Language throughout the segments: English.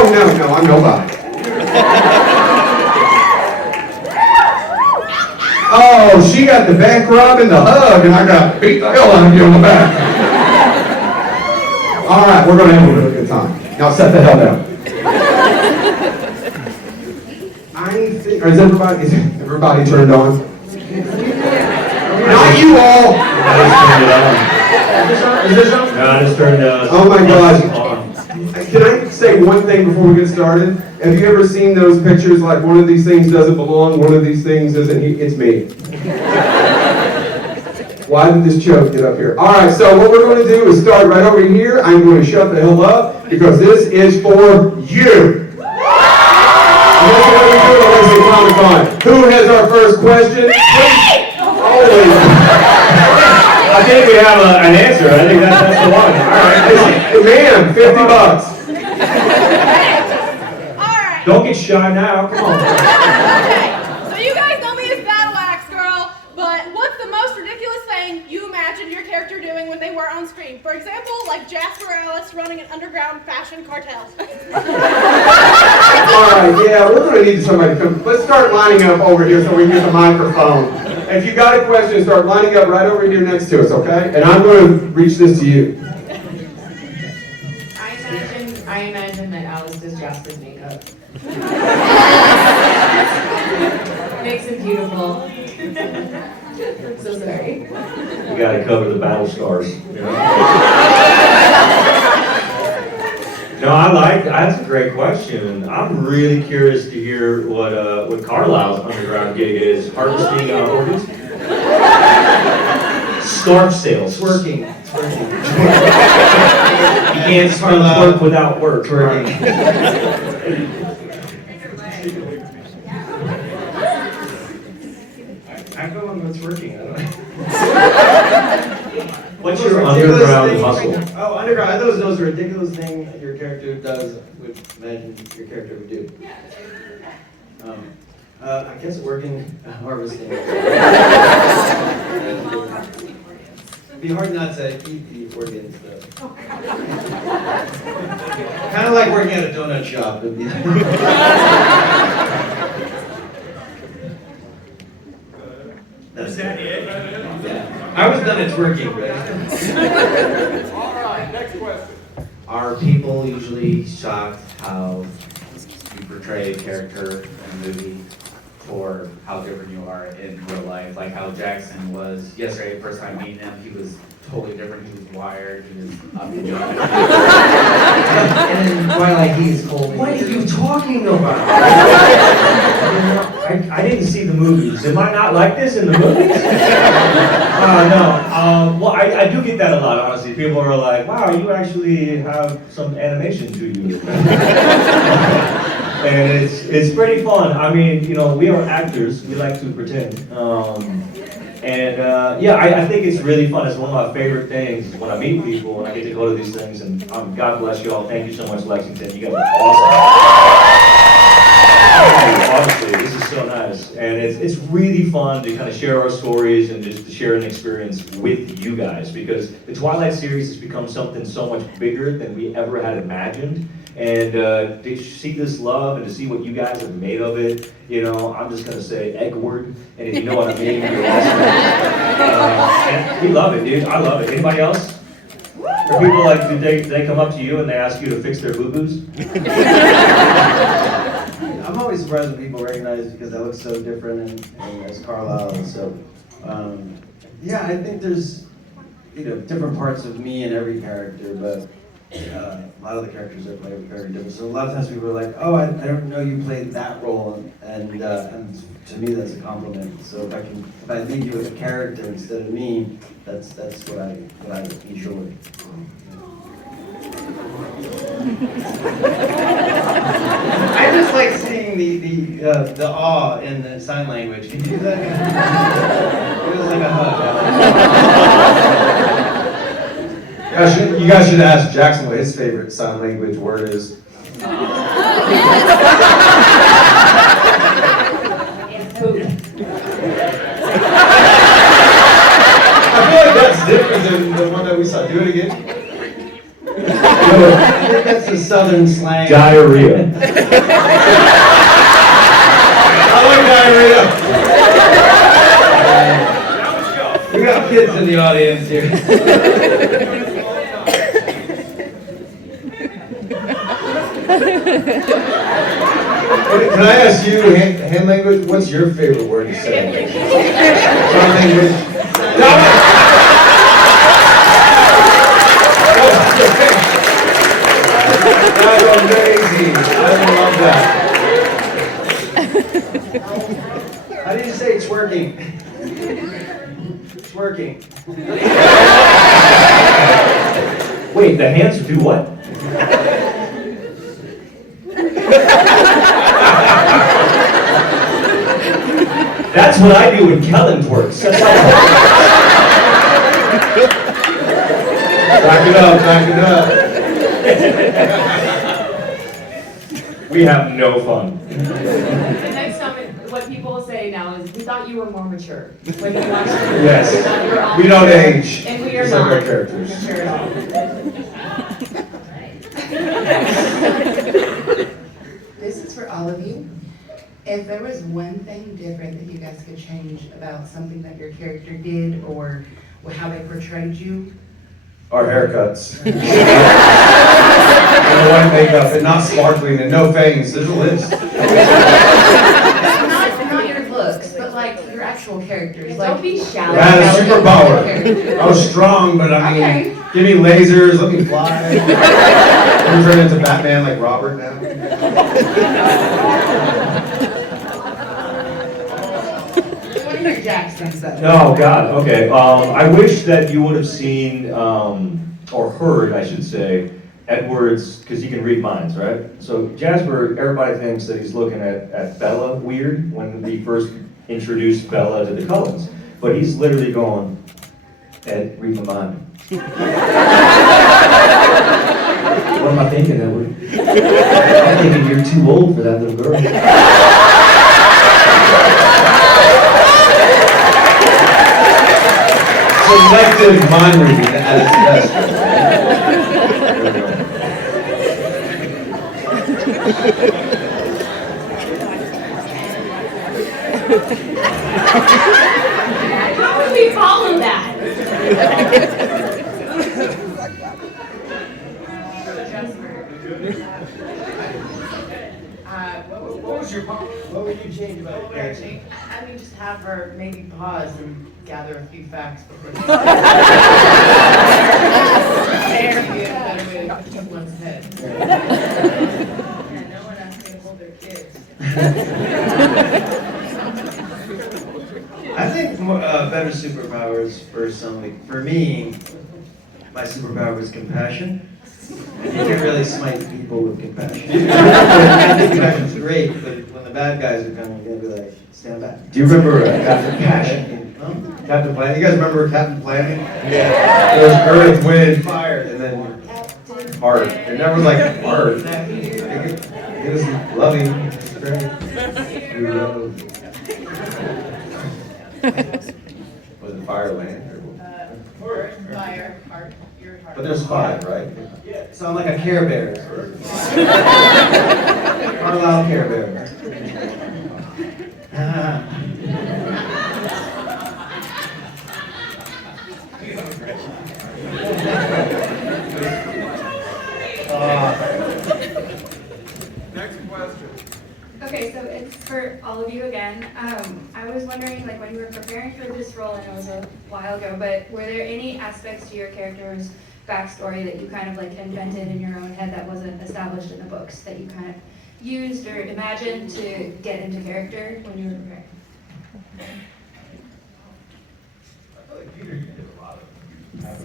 Oh, no, I'm nobody. Oh, she got the back rub and the hug, and I got beat the hell out of you on the back. All right, we're going to have a really good time. Now set the hell down. Is everybody turned on? Not you all. Is this on? No, I just turned Oh my gosh. Can I say one thing before we get started? Have you ever seen those pictures like one of these things doesn't belong, one of these things isn't? It's me. Why did this joke get up here? All right, so what we're going to do is start right over here. I'm going to shut the hell up because this is for you. And that's what we do at Lexington Comic Con. Who has our first question? I think we have an answer. I think that's the one. All right. Man, $50. All right. Don't get shy now. Come on. Okay. So you guys know me as Battle Axe Girl, but what's the most ridiculous thing you imagined your character doing when they were on screen? For example, like Jasper Hale running an underground fashion cartel. All right, yeah, we're going to need somebody to come. Let's start lining up over here so we can get the microphone. If you got a question, start lining up right over here next to us, okay? And I'm going to reach this to you. I imagine that Alice does Jasper's makeup. Makes him beautiful. I'm so sorry. You gotta cover the battle scars. You know? No, that's a great question. I'm really curious to hear what Carlisle's underground gig is. Harvesting organs? Scarf sales. Twerking. You can't spell twerk without work. Twerking. I go on what's working. I don't know. What's your underground hustle? Oh, underground. I thought it was a ridiculous thing that your character does, would imagine your character would do. I guess working, harvesting. It'd be hard not to eat the organs, though. Kind of like working at a donut shop. It'd be Is that it? Yeah. I was done at twerking, right? All right, next question. Are people usually shocked how you portray a character in a movie for how different you are in real life? Like how Jackson was yesterday, first time meeting him, he was totally different. He was wired, he was up and down. And in Twilight, he's cold. What are you talking about? I didn't see the movies. Am I not like this in the movies? No. Well, I do get that a lot, honestly. People are like, wow, you actually have some animation to you. And it's pretty fun. I mean, you know, we are actors. We like to pretend. I think it's really fun. It's one of my favorite things when I meet people and I get to go to these things. And God bless you all. Thank you so much, Lexington. You guys are awesome. Honestly, this is so nice. And it's really fun to kind of share our stories and just to share an experience with you guys, because the Twilight series has become something so much bigger than we ever had imagined. And to see this love and to see what you guys have made of it, you know, I'm just gonna say Eggward, and if you know what I mean, you're awesome. And we love it, dude. I love it. Anybody else? Or people like, do they come up to you and they ask you to fix their boo-boos? I'm always surprised when people recognize it because I look so different and as Carlisle. And so, I think there's, different parts of me in every character, but a lot of the characters I play are very different. So a lot of times people are like, oh, I don't know you played that role, and to me that's a compliment. So if I leave you with a character instead of me, that's what I enjoy. I just like seeing the awe in the sign language. Can you do that? It was like a hug. You guys should ask Jackson what his favorite sign language word is. It's poop. I feel like that's different than the one that we saw. Do it again. I think that's That's a southern slang. Diarrhea. I like diarrhea. We got kids in the audience here. Can I ask you, hand language, what's your favorite word to say? Sign language? That's amazing. I love that. How do you say twerking? Twerking. Wait, the hands do what? That's what I do when Kellan twerks. That's how Back it up, back it up. we have no fun. The next time, what people say now is, we thought you were more mature. When you watched it, Yes. we thought you were all We don't mature, age. And we are Just like not our characters. mature at all. This is for all of you. If there was one thing different that you guys could change about something that your character did or how they portrayed you, Our haircuts. And the white makeup and not sparkling and no fangs. There's a list. not your looks, but like your actual characters. Don't Like, be I shallow. had a superpower. I was strong, but I mean, Okay. give me lasers, let me fly. I'm turning into Batman like Robert now. What are your Jacksons though? Oh, God, okay. I wish that you would have seen, or heard, I should say, Edward's, because he can read minds, right? So Jasper, everybody thinks that he's looking at Bella weird when we first introduced Bella to the Cullens. But he's literally going, Ed, read my mind. What am I thinking, Edward? I'm thinking you're too old for that little girl. Selective mind reading at its best. How would we follow that? What would you change about your character? I mean, just have her maybe pause and gather a few facts before you maybe a better way to keep one's head. Yeah, no one has to hold their kids. I think more, better superpowers for somebody. For me, my superpower was compassion. You can really smite people with compassion. I think compassion's great, but when the bad guys are coming, you're gonna be like, stand back. Do you remember Captain Passion? No? Captain Planet? You guys remember Captain Planet? Yeah. There was Earth, Wind, Fire, and then Heart. It never was like Heart. It was loving. It's great. We love. Was it Fire, Land? Earth, fire, heart, your heart. But there's 5, right? So I'm like a Care Bear. Carlisle Care Bear. Okay, so it's for all of you again. I was wondering, like, when you were preparing for this role, and it was a while ago, but were there any aspects to your character's backstory that you kind of like invented in your own head that wasn't established in the books that you kind of used or imagined to get into character when you were preparing?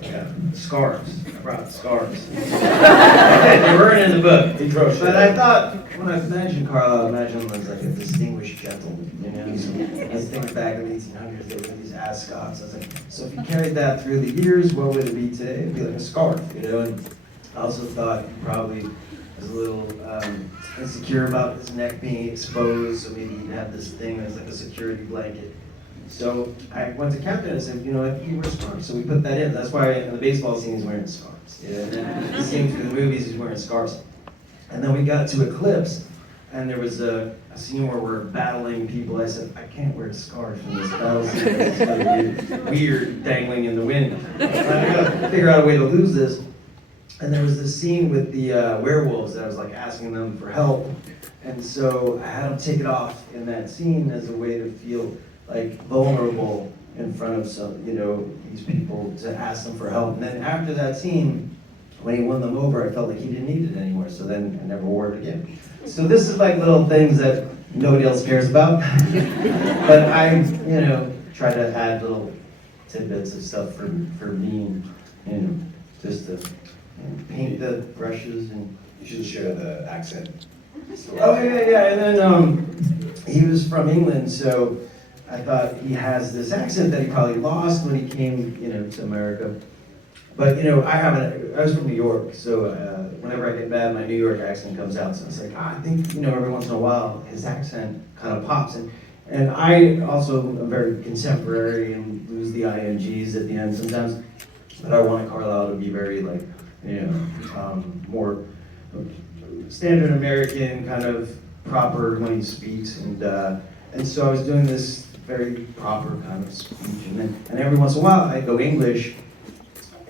Yeah, scarves. I brought scarves. They weren't in the book. But I thought, when I imagined Carlisle, I imagined him as like a distinguished gentleman. You know, so I think back in the 1800s, there were these ascots. I was like, so if you carried that through the years, what would it be today? It'd be like a scarf, you know? And I also thought he probably was a little insecure about his neck being exposed, so maybe he'd have this thing that's like a security blanket. So I went to Captain and said, you know what, he wears scarves. So we put that in. That's why in the baseball scene he's wearing scarves. Yeah, and then the scenes in the movies he's wearing scarves. And then we got to Eclipse, and there was a scene where we're battling people. I said, I can't wear a scarf in this battle scene. It's gonna be weird dangling in the wind. I gotta figure out a way to lose this. And there was this scene with the werewolves that I was like asking them for help. And so I had them take it off in that scene as a way to feel like vulnerable in front of some, these people, to ask them for help. And then after that scene, when he won them over, I felt like he didn't need it anymore. So then I never wore it again. So this is like little things that nobody else cares about. But I, try to add little tidbits of stuff for me, just to paint the brushes and. You should share the accent. Oh yeah. And then he was from England, so I thought he has this accent that he probably lost when he came, to America. But I was from New York, so whenever I get mad, my New York accent comes out. So it's like, I think every once in a while his accent kind of pops, and I also am very contemporary and lose the INGs at the end sometimes. But I wanted Carlisle to be very more standard American, kind of proper when he speaks, and so I was doing this very proper kind of speech, and every once in a while I go English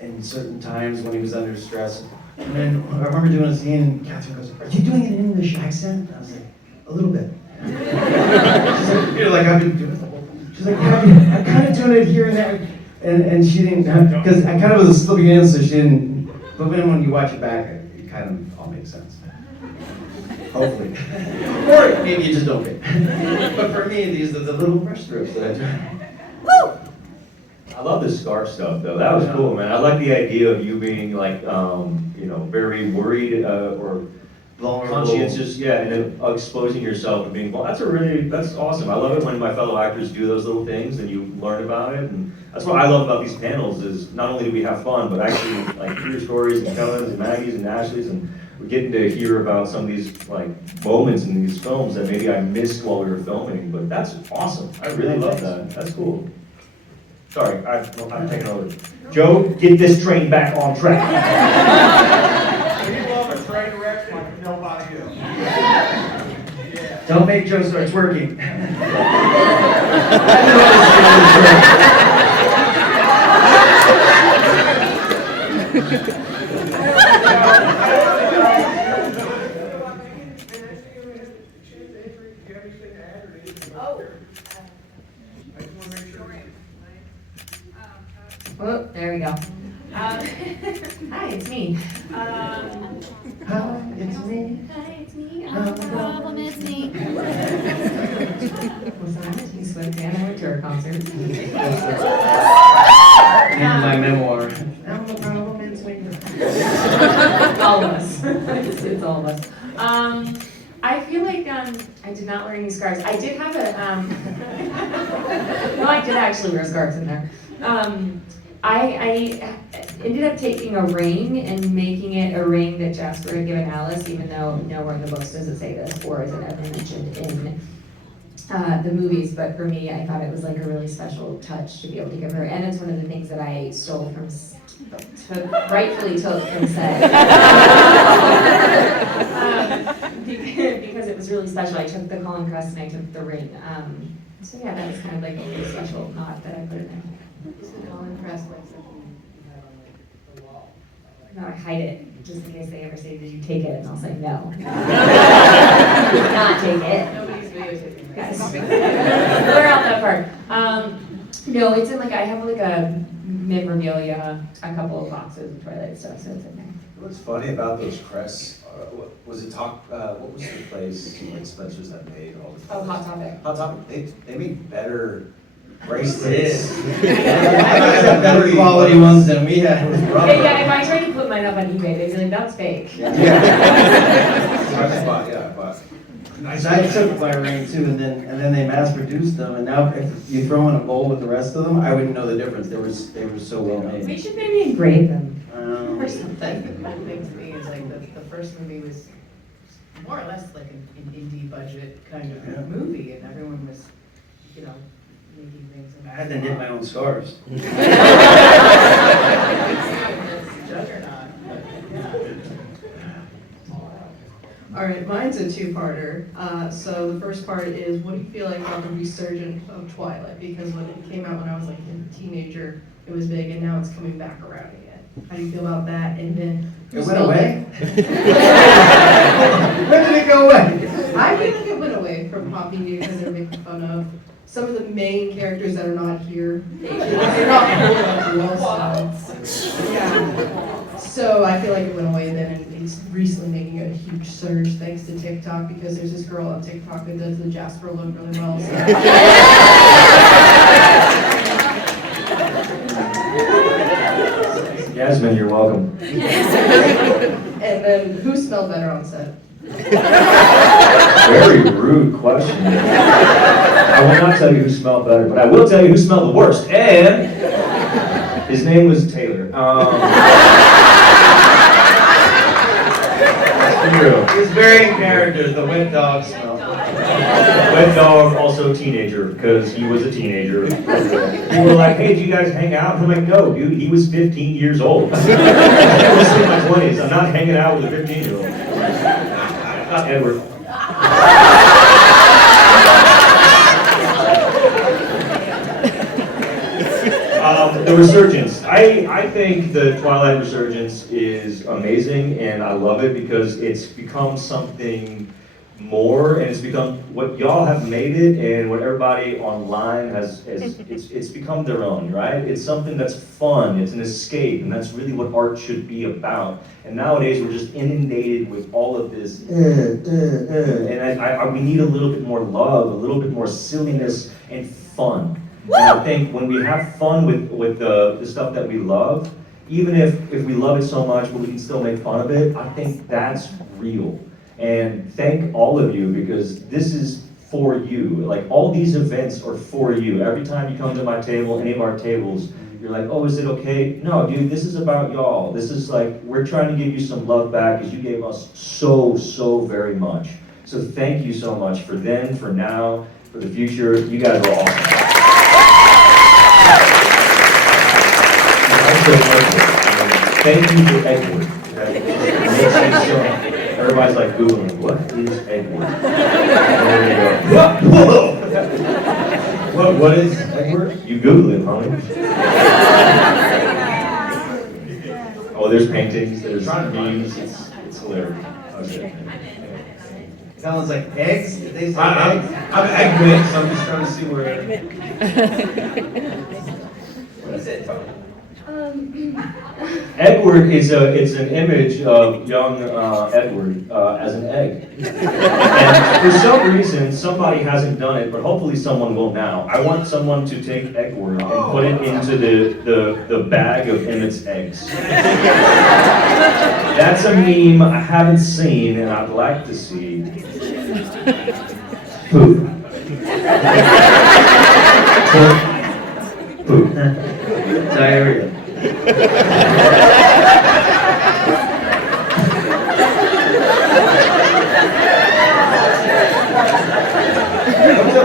in certain times when he was under stress. And then I remember doing a scene, and Catherine goes, "Are you doing an English accent?" And I was like, "A little bit." She's like, I've been doing it the whole time. She's like, "Yeah, I'm kind of doing it here and there," and she didn't, because I kind of was slipping in, so she didn't. But then when you watch it back, it kind of all makes sense. Hopefully. Or maybe you just don't get it. But for me, these are the little brush strokes that I do. I love the scarf stuff though. That was cool, man. I like the idea of you being like, very worried or Vulnerable. conscientious, and then exposing yourself and being, that's awesome. I love it when my fellow actors do those little things and you learn about it. And that's what I love about these panels is not only do we have fun, but actually like hear stories and Kellan's and Maggie's and Ashley's, and we're getting to hear about some of these like moments in these films that maybe I missed while we were filming. But that's awesome. I really love that. That's cool. Sorry, I'm taking over. Joe, get this train back on track. We love a train wreck like nobody else. Don't make Joe start twerking. Oh, there we go. Hi, it's me. Hi, it's me. Hi, it's me. The problem is me. Was I a T-Swift fan? I went to her concert. In my memoir. Now the problem is me. All of us. It's all of us. I feel like I did not wear any scarves. I did have no, I did actually wear scarves in there. I ended up taking a ring and making it a ring that Jasper had given Alice, even though nowhere in the books does it say this, or is it ever mentioned in the movies. But for me, I thought it was like a really special touch to be able to give her, and it's one of the things that I stole from, rightfully took from set. Because it was really special. I took the Cullen crest and I took the ring. So yeah, that was kind of like a really special knot that I put in there. Is the Cullen crest like something you have on like the wall? No, I hide it, just in case they ever say, did you take it? And I'll say, no. I did not take it. Nobody's videotaping Yes. this. We're out that part. No, it's in like, I have like a memorabilia, a couple of boxes of Twilight stuff, so it's in there. What's funny about those crests? What was the place like Spencer's that made all the? Oh, Hot Topic. Hot Topic. They made better bracelets. They have better quality ones than we had. Yeah, if I tried to put mine up on eBay, they'd be like, that's fake. Yeah. But Nice. I took my ring too, and then they mass produced them, and now if you throw in a bowl with the rest of them, I wouldn't know the difference. They were so well made. We should maybe engrave them or The something. cool thing to me is like the first movie was more or less like an indie budget kind of Yeah. movie, and everyone was, making things. I had to knit my own scarves. Juggernaut. Yeah. All right, mine's a two-parter. So the first part is, what do you feel like about the resurgence of Twilight? Because when it came out when I was like a teenager, it was big, and now it's coming back around again. How do you feel about that? And then It went away? When did it go away? I feel like it went away from Poppy because they're making fun of some of the main characters that are not here. They're not cool as well, so yeah. So I feel like it went away then, and it's recently making a huge surge thanks to TikTok, because there's this girl on TikTok that does the Jasper look really well. So. Yasmin, you're welcome. And then, who smelled better on set? Very rude question. I will not tell you who smelled better, but I will tell you who smelled the worst. And his name was Taylor. He's very in character, the wet dog smell. Wet dog, also teenager, because he was a teenager. People were like, hey, do you guys hang out? I'm like, no, dude, he was 15 years old. I was in my 20s. I'm not hanging out with a 15-year-old. Not Edward. The resurgence. I think the Twilight resurgence is amazing, and I love it because it's become something more, and it's become what y'all have made it, and what everybody online has it's become their own, right? It's something that's fun, it's an escape, and that's really what art should be about. And nowadays we're just inundated with all of this, and we need a little bit more love, a little bit more silliness and fun. And I think when we have fun with the stuff that we love, even if we love it so much but we can still make fun of it, I think that's real. And thank all of you, because this is for you. Like, all these events are for you. Every time you come to my table, any of our tables, you're like, oh, is it okay? No, dude, this is about y'all. This is like, we're trying to give you some love back because you gave us so very much. So thank you so much for then, for now, for the future. You guys are awesome. Thank you for Edward. Everybody's like Googling, what is Edward? What is Edward? You Google it, homie. Oh, there's paintings, there's memes, it's hilarious. Okay. Sounds like eggs? Did they say I'm eggs? eggman, so I'm just trying to see where. What is it? Edward it's an image of young Edward as an egg. And for some reason, somebody hasn't done it, but hopefully someone will now. I want someone to take Edward and put it into the bag of Emmett's eggs. That's a meme I haven't seen and I'd like to see. Poop. Poop. Diarrhea.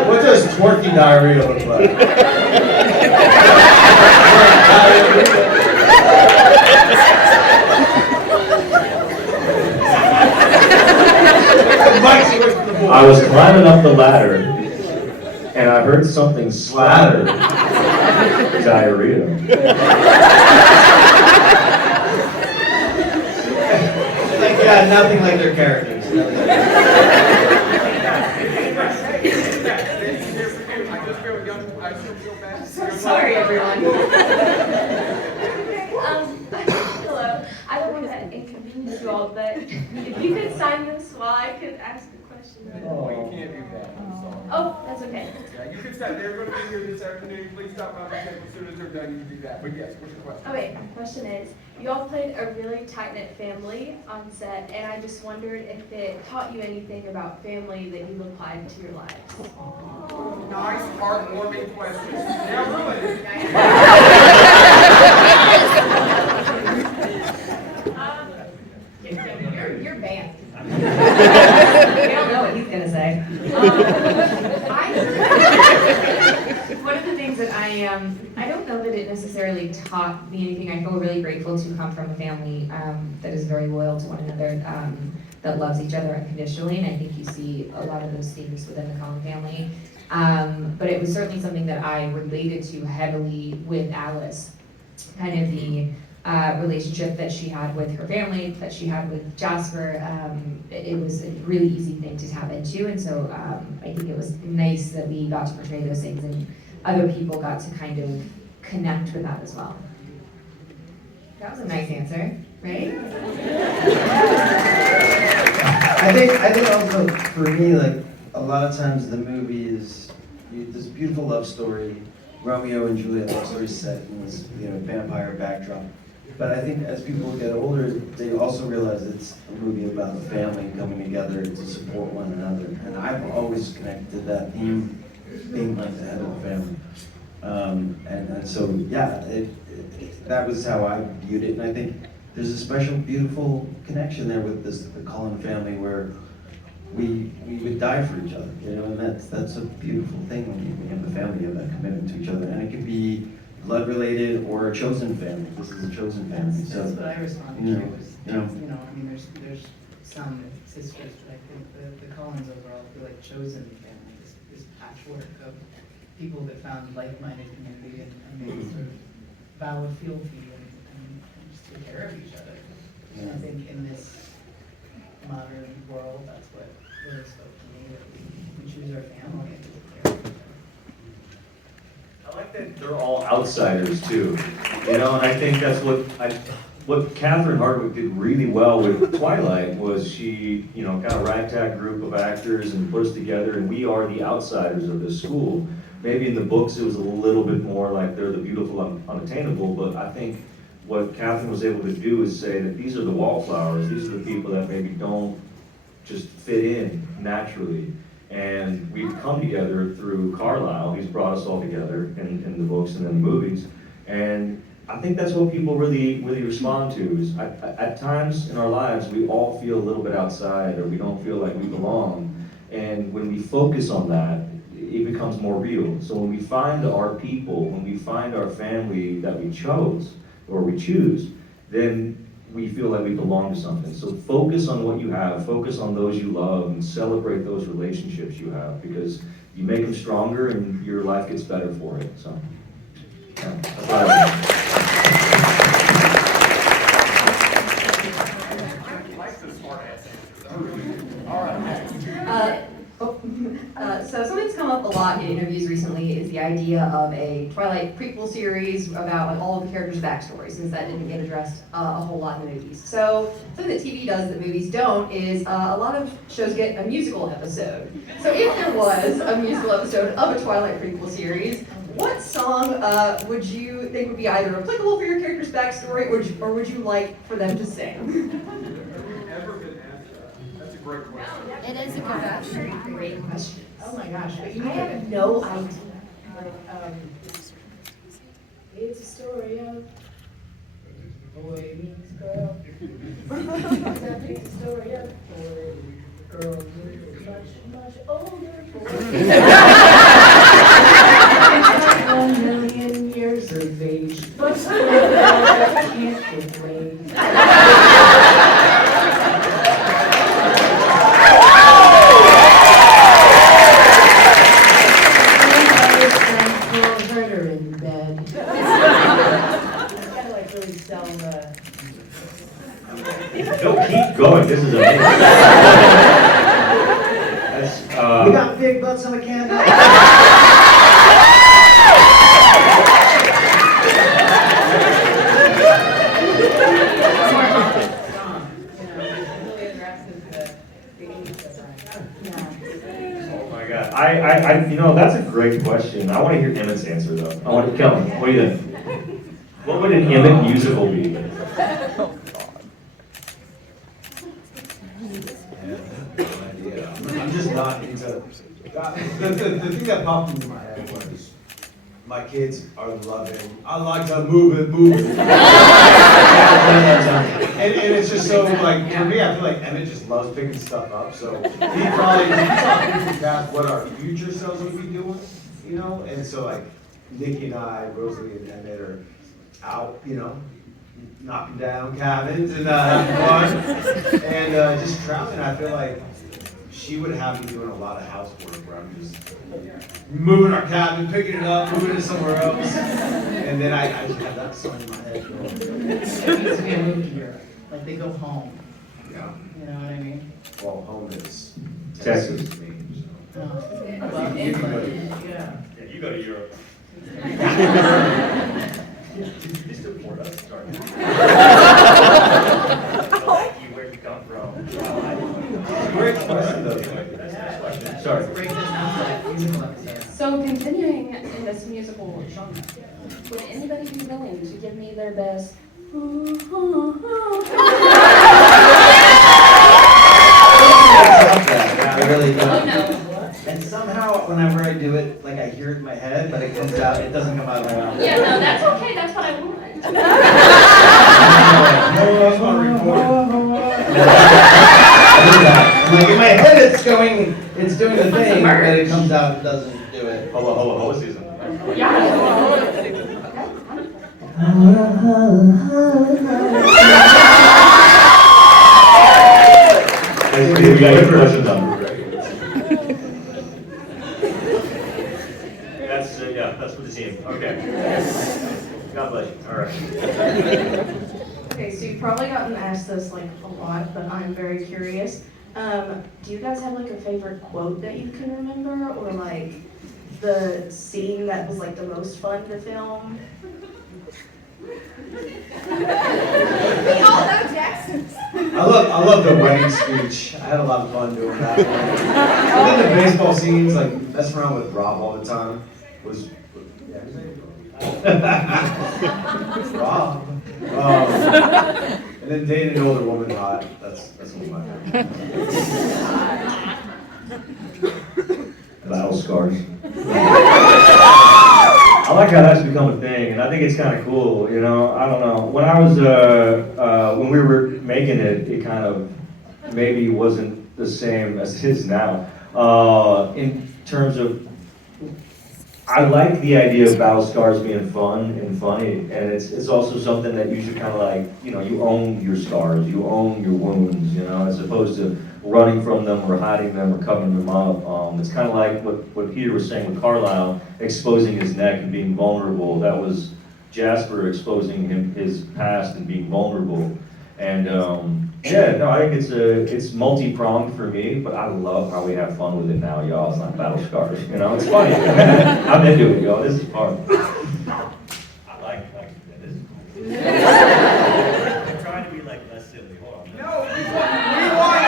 What does twerky diarrhea look like? I was climbing up the ladder and I heard something splatter. Diarrhea. Like, yeah, nothing like their characters. Sorry, everyone. Hello. I don't want to inconvenience you all, but if you could sign this while I could ask a question. Oh, you can't do that. I'm sorry. Oh, that's okay. Yeah, you can stop. They're going to be here this afternoon. Please stop by the table as soon as they're done. You can do that. But yes, what's your question? Okay, my question is, you all played a really tight-knit family on set, and I just wondered if it taught you anything about family that you applied to your lives. Nice, heartwarming question. Yeah, really. You're banned. You don't know what he's gonna say. One of the things that I don't know that it necessarily taught me anything. I feel really grateful to come from a family that is very loyal to one another. that loves each other unconditionally, and I think you see a lot of those themes within the Cullen family. But it was certainly something that I related to heavily with Alice, kind of the relationship that she had with her family, that she had with Jasper. It was a really easy thing to tap into, and so I think it was nice that we got to portray those things, and other people got to kind of connect with that as well. That was a nice answer, right? I think also for me, like a lot of times the movie is this beautiful love story, Romeo and Juliet love story set in this vampire backdrop. But I think as people get older, they also realize it's a movie about a family coming together to support one another. And I've always connected that theme being like the head of the family. And so, yeah, that was how I viewed it. And I think there's a special, beautiful connection there with the Cullen family where we would die for each other, and that's a beautiful thing when you have a family, you have that commitment to each other. And it can be blood related or a chosen family. This is a chosen family. That's what I responded to. I mean, there's some sisters, but I think the Cullens overall feel like chosen family. This patchwork of people that found like-minded community and they sort of vow of fealty and just take care of each other. And I think in this modern world, that's what really spoke to me, that we choose our family and take care of each other. I like that they're all outsiders too, and I think that's what Catherine Hardwicke did really well with Twilight was she, got a ragtag group of actors and put us together, and we are the outsiders of this school. Maybe in the books it was a little bit more like they're the beautiful unattainable, but I think what Catherine was able to do is say that these are the wallflowers, these are the people that maybe don't just fit in naturally. And we've come together through Carlisle. He's brought us all together in the books and in the movies. And I think that's what people really respond to is at times in our lives, we all feel a little bit outside or we don't feel like we belong. And when we focus on that, it becomes more real. So when we find our people, when we find our family that we chose or we choose, then we feel like we belong to something. So focus on what you have, focus on those you love, and celebrate those relationships you have, because you make them stronger and your life gets better for it. So, yeah, that's what I So something that's come up a lot in interviews recently is the idea of a Twilight prequel series about all of the characters' backstories, since that didn't get addressed a whole lot in the movies. So something that TV does that movies don't is a lot of shows get a musical episode. So if there was a musical episode of a Twilight prequel series, what song would you think would be either applicable for your character's backstory, or would you like for them to sing? Great question. It is a good question. Great question. Oh my gosh, but you I have no idea. It's a story of boy meets girl. It's a story of boy, girl, much older boy. 1 million years of age, but still can't complain. No, keep going. This is amazing. We got big butts on the can. Oh my God. I that's a great question. I want to hear Emmett's answer though. Kellan, what do you think? What would an Emmett musical be? I'm just not into. The thing that popped into my head was my kids are loving. I like to move it. And it's just so like for me, I feel like Emmett just loves picking stuff up. So he probably past what our future selves would be doing, And so like Nikki and I, Rosalie and Emmett are out, knocking down cabins and having fun and just traveling. I feel like she would have me doing a lot of housework where I'm just moving our cabin, picking it up, moving it somewhere else, and then I just have that song in my head. It needs to be a movie here, like they go home, Yeah. you know what I mean? Well, home is Texas. to me. So. Well, inland, yeah. Yeah, you go to Europe. You support us, sorry. Thank you, where'd you come from? Great question, though. Sorry. Break this down to like musical episodes. So continuing in this musical genre, would anybody be willing to give me their best? I really Oh don't. no. And somehow, whenever I do it, like I hear it in my head, but it comes out, it doesn't come out of my mouth. Yeah, no, that's okay. That's what I want. Like in my head, it's doing the thing, but it comes out, it doesn't do it. Hello, season. We got your questions on. That's for the team. Okay. God bless you. All right. Okay, so you've probably gotten asked this like a lot, but I'm very curious. Do you guys have like a favorite quote that you can remember, or like the scene that was like the most fun to film? We all know Jackson's. I love the wedding speech. I had a lot of fun doing that. And then the baseball scenes, like messing around with Rob all the time, was Rob. And then dating an older woman hot. That's one of my favorites. Battle scars. I like how that's become a thing, and I think it's kind of cool. You know, I don't know. When I was when we were making it, it kind of maybe wasn't the same as it is now. In terms of, I like the idea of battle scars being fun and funny, and it's also something that you should kind of like, you know, you own your scars, you own your wounds, you know, as opposed to running from them or hiding them or covering them up. It's kind of like what Peter was saying with Carlisle, exposing his neck and being vulnerable. That was Jasper exposing his past and being vulnerable. And yeah, no, I think it's multi-pronged for me, but I love how we have fun with it now, y'all. It's not battle scars, you know, it's funny. I'm into it, y'all. This is fun. I like this. I'm trying to be like less silly. Hold on. No, we want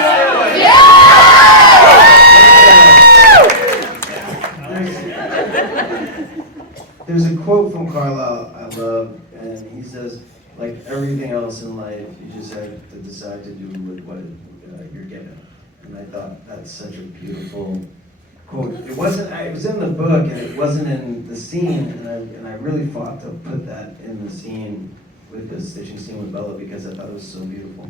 There's a quote from Carlisle I love, and he says, like everything else in life, you just have to decide to do with what you're given. And I thought that's such a beautiful quote. It was in the book, and it wasn't in the scene, and I really fought to put that in the scene with the stitching scene with Bella because I thought it was so beautiful.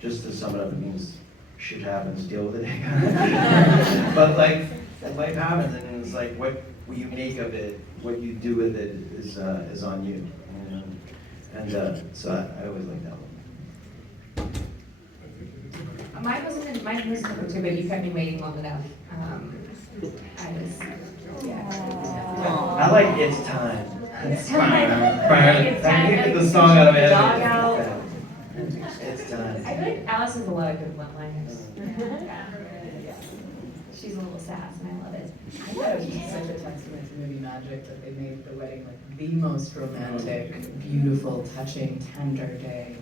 Just to sum it up, it means shit happens, deal with it. But like, life happens, and it's like what you make of it, what you do with it is on you. And so I always like that one. Mine was number 2, but you kept me waiting long enough. I like It's Time. It's time. I can't get the song out of my head. Dog out. It's Time. I feel like Alice has a lot of good one-liners. Yeah. She's a little sass, and I love it. I thought it was just such a testament to movie magic that they made the wedding like the most romantic, beautiful, touching, tender day.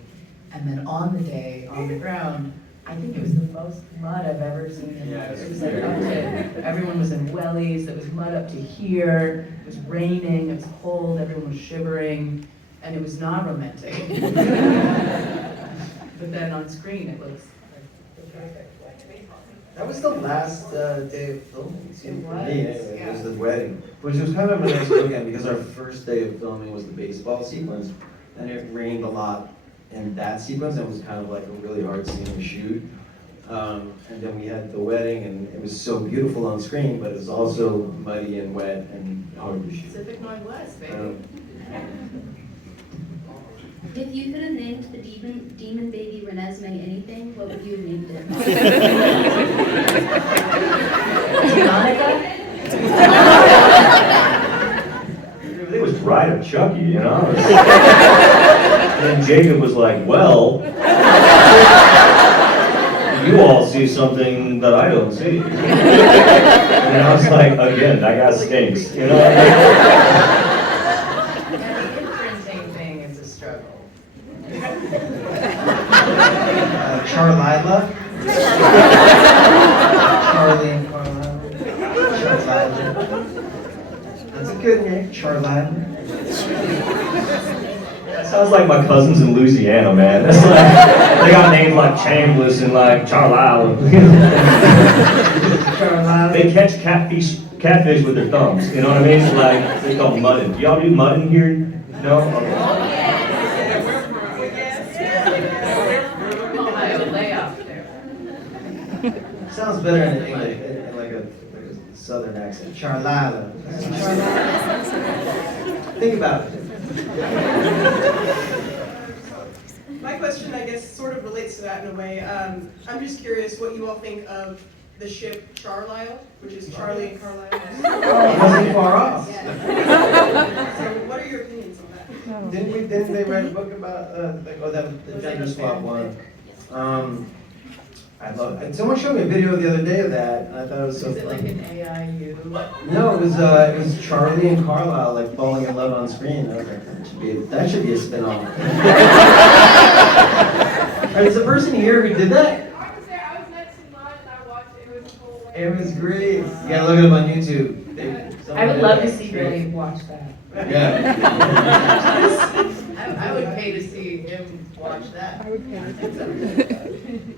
And then on the day, on the ground, I think it was the most mud I've ever seen in life. It was like up to, everyone was in wellies, there was mud up to here, it was raining, it was cold, everyone was shivering, and it was not romantic. But then on screen, it looks like the perfect wedding. That was the last day of filming. It seemed for me, anyway. Yeah. It was the wedding, which was kind of a nice weekend because our first day of filming was the baseball sequence, and it rained a lot in that sequence. It was kind of like a really hard scene to shoot. And then we had the wedding, and it was so beautiful on screen, but it was also muddy and wet and hard to shoot. Pacific Northwest, baby. If you could have named the demon baby Renesmee anything, what would you have named it? Monica? I think it was Bride of Chucky, you know? And Jacob was like, well, you all see something that I don't see. And I was like, again, that guy stinks, you know what I mean? Yeah, the imprinting thing is a struggle. Carlisle? Charlie and Carlisle. Carlisle. That's a good name, Carlisle. That sounds like my cousins in Louisiana, man. That's like, they got names like Chambliss and like Carlisle. They catch catfish with their thumbs, you know what I mean? Like, they call mudding. Do y'all do mudding here? No? Okay. Sounds better in like a southern accent. Carlisle. Think about it. My question, I guess, sort of relates to that in a way. I'm just curious what you all think of the ship Carlisle, which is Charlie and Carlisle. It wasn't far off. So what are your opinions on that? Didn't they write a book about the gender swap one? I love it. Someone showed me a video the other day of that, and I thought it was so Is it like funny. an AIU? No, it was Charlie and Carlisle like falling in love on screen. I was like, that should be a spin-off. Is the person here who did that? I was there. I was next in line and I watched it. It was cool. It was great. You gotta look it up on YouTube. I would love to see Billy watch that. Yeah. I would pay to see him watch that. I would pay to see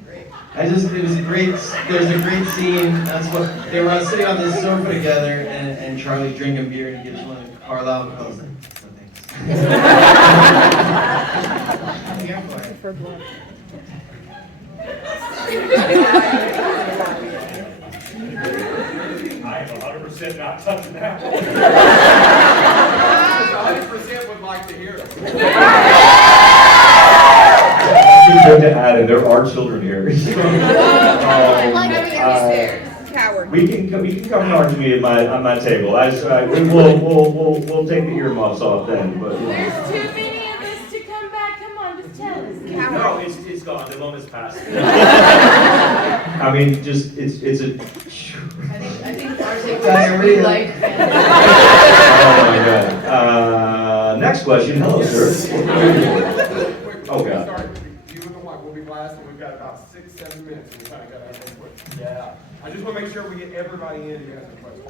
Great. It was a great, there's a great scene. That's what, they were sitting on this sofa together, and Charlie's drinking beer, and he gives one to Carlisle, and Carlisle's like, no thanks. I'm here for it. For blood. I am 100% not touching that. 100% would like to hear it. Good to add in, there are children here. Coward. We can come talk to me on my table. We'll take the earmuffs off then. But There's too many of us to come back. Come on, just tell us. no, it's gone. The moment's passed. I mean, just it's a. I think ours is we like. Oh my God. Next question. Hello, sir. Oh God. You and the wife will be last, and we've got about 6-7 minutes, and we kind of got to have one question. Yeah. I just want to make sure we get everybody in to ask a question.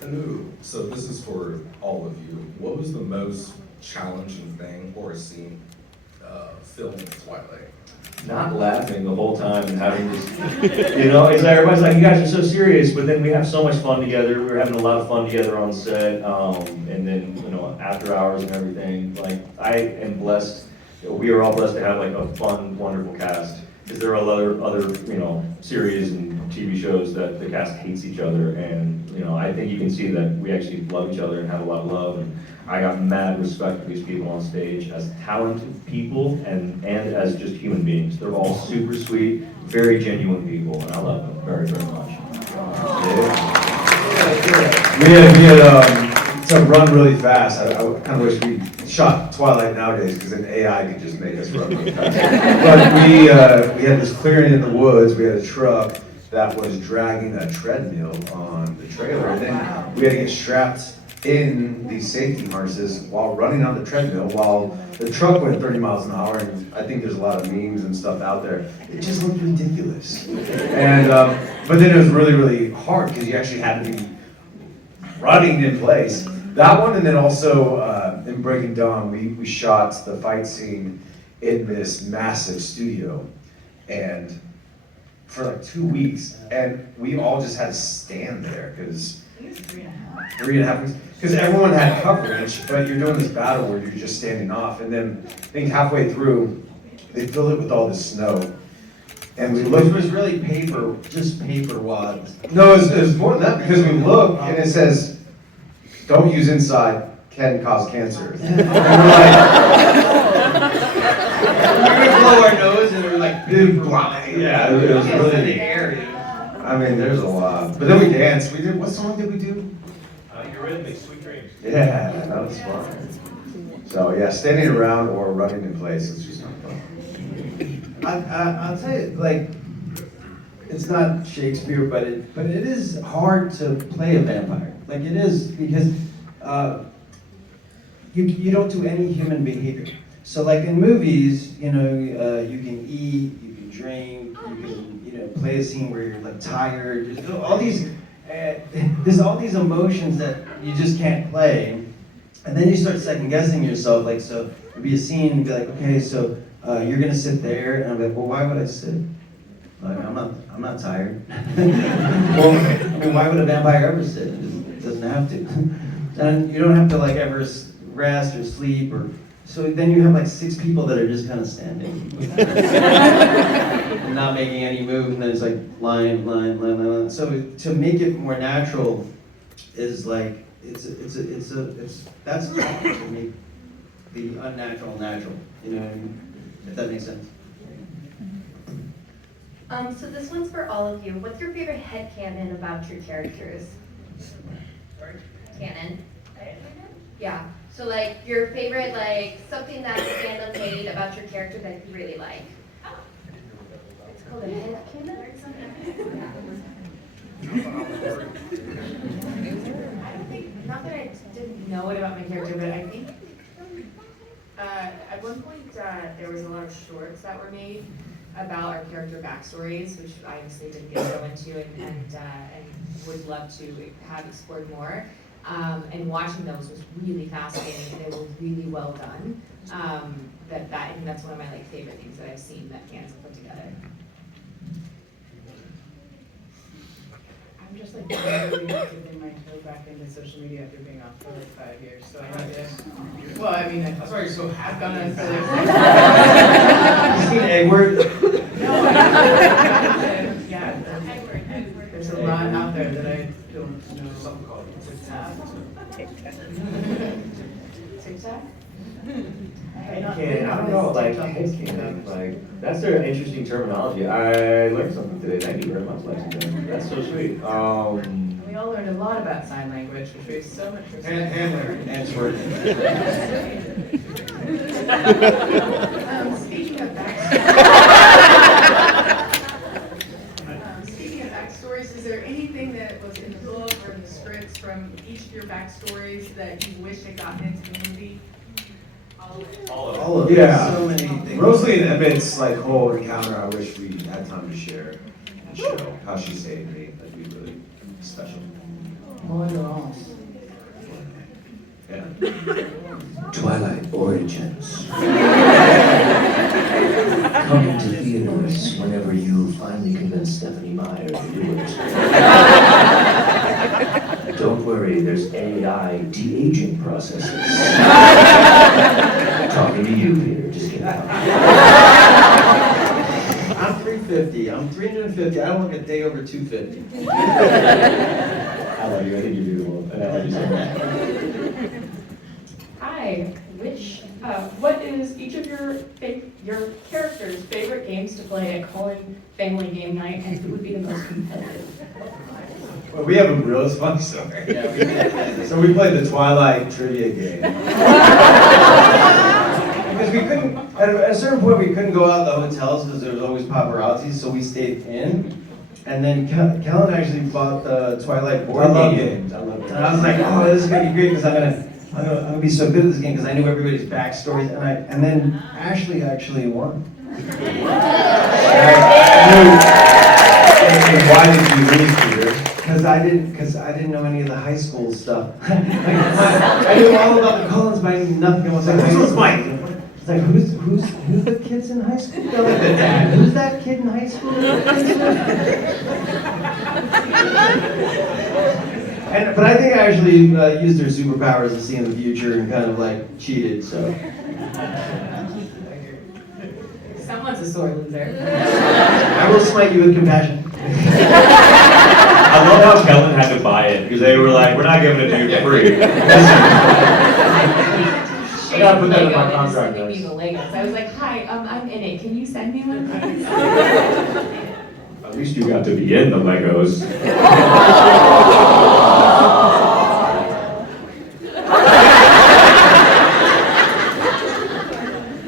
Hello. So this is for all of you. What was the most challenging thing or scene filming Twilight? Not laughing the whole time and having this, it's like everybody's like, you guys are so serious, but then we have so much fun together. We were having a lot of fun together on set, and then, after hours and everything. Like, I am blessed, we are all blessed to have like a fun, wonderful cast. Because there are other, series and TV shows that the cast hates each other, and, I think you can see that we actually love each other and have a lot of love, and I got mad respect for these people on stage as talented people and as just human beings. They're all super sweet, very genuine people, and I love them very, very much. We had to run really fast. I kind of wish we shot Twilight nowadays, because then AI could just make us run really fast. But we had this clearing in the woods. We had a truck that was dragging a treadmill on the trailer, and then we had to get strapped in these safety harnesses while running on the treadmill while the truck went 30 miles an hour. And I think there's a lot of memes and stuff out there. It just looked ridiculous. And but then it was really, really hard, because you actually had to be running in place. That one, and then also in Breaking Dawn, we shot the fight scene in this massive studio, and for like 2 weeks, and we all just had to stand there, because 3.5 weeks, because everyone had coverage, but you're doing this battle where you're just standing off, and then I think halfway through, they filled it with all this snow. And we looked. It was really just paper wads. No, it was more than that, because we look and it says, "Don't use inside, can cause cancer." And we're like, did blah. Yeah, it was really. I mean, there's a lot. But then we danced. We did. What song did we do? Eurythmics, Sweet Dreams. Yeah, that was fun. So yeah, standing around or running in place is just not fun. I'll tell you, like, it's not Shakespeare, but it is hard to play a vampire. Like it is because you don't do any human behavior. So like in movies, you know, you can eat, you can drink, you can play a scene where you're like tired. There's all these emotions that you just can't play. And then you start second guessing yourself, like, so it'd be a scene and be like, okay, so you're gonna sit there, and I'm like, well, why would I sit? Like, I'm not tired. Well, I mean, why would a vampire ever sit? It doesn't have to. And you don't have to like ever rest or sleep, or so then you have like 6 people that are just kind of standing, and not making any move, and then it's like line. So to make it more natural is like. That's to make the unnatural natural, you know what I mean? If that makes sense. So this one's for all of you. What's your favorite headcanon about your characters? Canon? Yeah. So like your favorite, like something that fandom made about your character that you really like. It's called a headcanon or something. Not that I didn't know it about my character, but I think at one point there was a lot of shorts that were made about our character backstories, which I obviously didn't get to go into and would love to have explored more. And watching those was really fascinating, and they were really well done. I think that's one of my like favorite things that I've seen that fans have put together. I'm just like really dipping my toe back into social media after being off for like 5 years. So I need to. Well, I mean, that's why you're so happy. I've gone on for Seen Edward? No, yeah. There's a lot out there that I don't know. Something called TikTok. TikTok? Headcanon, I don't know, like, headcanon, like, that's an interesting terminology. I learned something today, thank you very much, Lexington. That's so sweet. We all learned a lot about sign language, which we have so much respect. Speaking of backstories, is there anything that was in the book or in the scripts from each of your backstories that you wish had gotten into the movie? All of it. Yeah. So many things. Rosalie and Emmett's like whole encounter, I wish we had time to share and show how she saved me. That'd be really special. Yeah. Twilight Origins. Come to theaters whenever you finally convince Stephanie Meyer to do it. Don't worry, there's AI de-aging processes. Talking to you here, just kidding. I'm 350. I'm 350. I don't want a day over 250. I love you, I think you're beautiful, and I love you so much. Hi, what is each of your characters' favorite games to play at Cullen Family Game Night, and who would be the most competitive? Well, we have a real fun story. So we played the Twilight trivia game. Because we couldn't, at a certain point, we couldn't go out the hotels because there was always paparazzi, so we stayed in. And then Kellan actually bought the Twilight board game. I love games. And I was like, oh, this is gonna be great because I'm gonna be so good at this game because I knew everybody's backstories. And then Ashley actually won. Why did you lose, Peter? Because I didn't know any of the high school stuff. I knew all about the Cullens, but I knew nothing about the high school. It's like, who's the kids in high school? They're like, the dad. Who's that kid in high school? But I think I actually used their superpowers to see in the future and kind of like cheated, so. Someone's a sore loser. I will smite you with compassion. I love how Kellan had to buy it, because they were like, we're not giving it to you for free. gotta put that in my Lego and contract, just sending me guys. the Legos. I was like, hi, I'm in it. Can you send me one, please? At least you got to be in the Legos.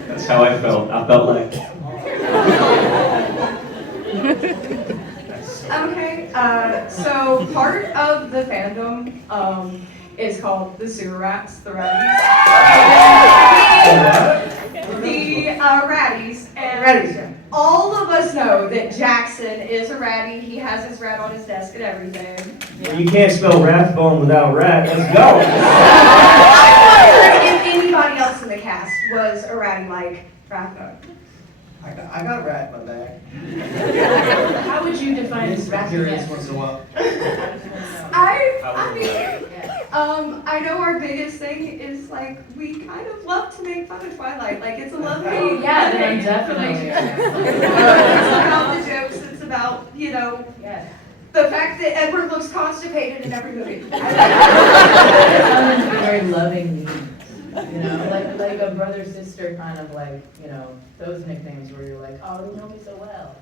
That's how I felt. I felt like. Okay, so part of the fandom is called the sewer rats, the ratties. The ratties, and all of us know that Jackson is a ratty. He has his rat on his desk and everything. Well, you can't spell Rathbone without rat. Let's go. I wondered if anybody else in the cast was a ratty like Rathbone. I got a rat in my bag. How would you define It's curious rattiness? once in a while. I know our biggest thing is like we kind of love to make fun of Twilight. Like it's a lovely. Yeah, then definitely. It's about the jokes. It's about Yes. the fact that Edward looks constipated in every movie. Someone's very loving me, like a brother sister kind of like those nicknames where you're like, oh, you know me so well.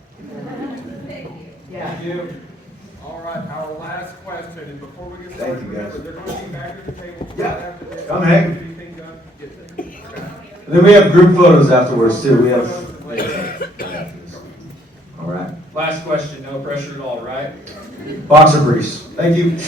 Yeah. Thank you. All right, our last question, and before we get started, Thank you, guys. they're going to be back at the table. Yeah, After this. come hang. Anything done? Get there. And then we have group photos afterwards too. We have. All right. Last question, no pressure at all, right? Boxer briefs. Thank you.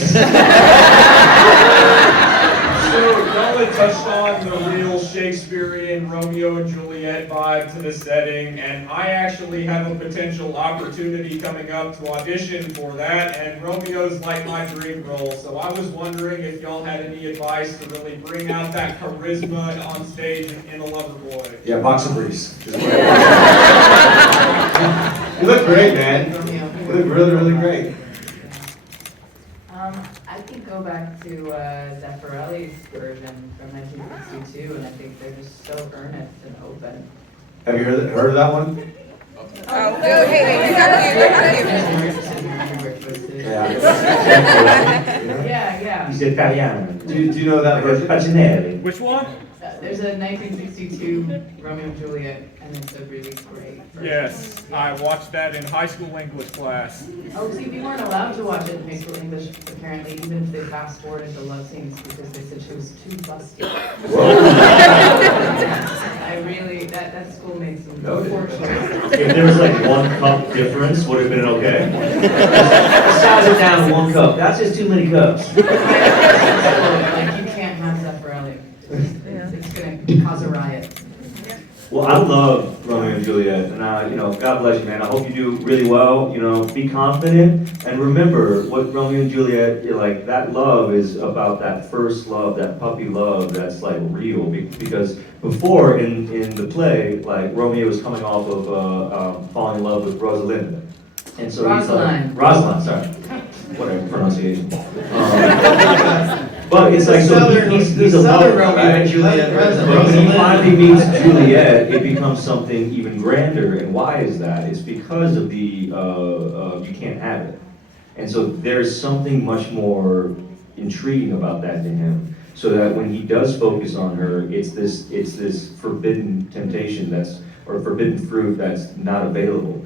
So y'all had touched on the real Shakespearean Romeo and Juliet vibe to the setting, and I actually have a potential opportunity coming up to audition for that, and Romeo's like my dream role, so I was wondering if y'all had any advice to really bring out that charisma on stage in A Lover Boy. Yeah, boxer briefs. You look great, man. You look really, really great. I think go back to Zeffirelli's version from 1962, and I think they're just so earnest and open. Have you heard of that one? Yeah. He's Italiano. Do you know that version? Facinelli. Which one? There's a 1962 Romeo and Juliet, and it's a really great version. Yes, I watched that in high school English class. Oh, see, we weren't allowed to watch it in high school English, apparently, even if they fast forwarded the love scenes, because they said she was too busty. That school made some poor choices. If there was like 1 cup difference, would have been okay. Size it down to 1 cup. That's just too many cups. Like, you can't have Zeffirelli. It's gonna cause a riot. Well, I love Romeo and Juliet, and God bless you, man. I hope you do really well. Be confident, and remember what Romeo and Juliet, like that love is about that first love, that puppy love that's like real. Because before in the play, like Romeo was coming off of falling in love with Rosalinda, and so Rosalind, sorry, whatever pronunciation. But it's like, so he's a lover, right? But when he finally meets Juliet, it becomes something even grander. And why is that? It's because of the you can't have it. And so there's something much more intriguing about that to him. So that when he does focus on her, it's this forbidden temptation or forbidden fruit that's not available.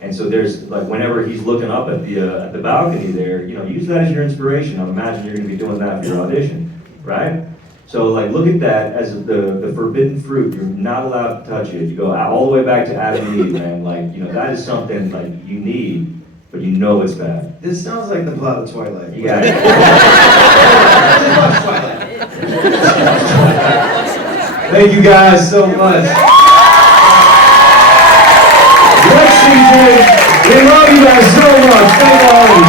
And so there's like whenever he's looking up at the balcony there, use that as your inspiration. I imagine you're going to be doing that for your audition, right? So like look at that as the forbidden fruit. You're not allowed to touch it. You go all the way back to Adam and Eve, man. Like that is something like you need, but it's bad. This sounds like the plot of Twilight. You got it. Thank you guys so much. Lexington, we love you guys so much. Thank all of you.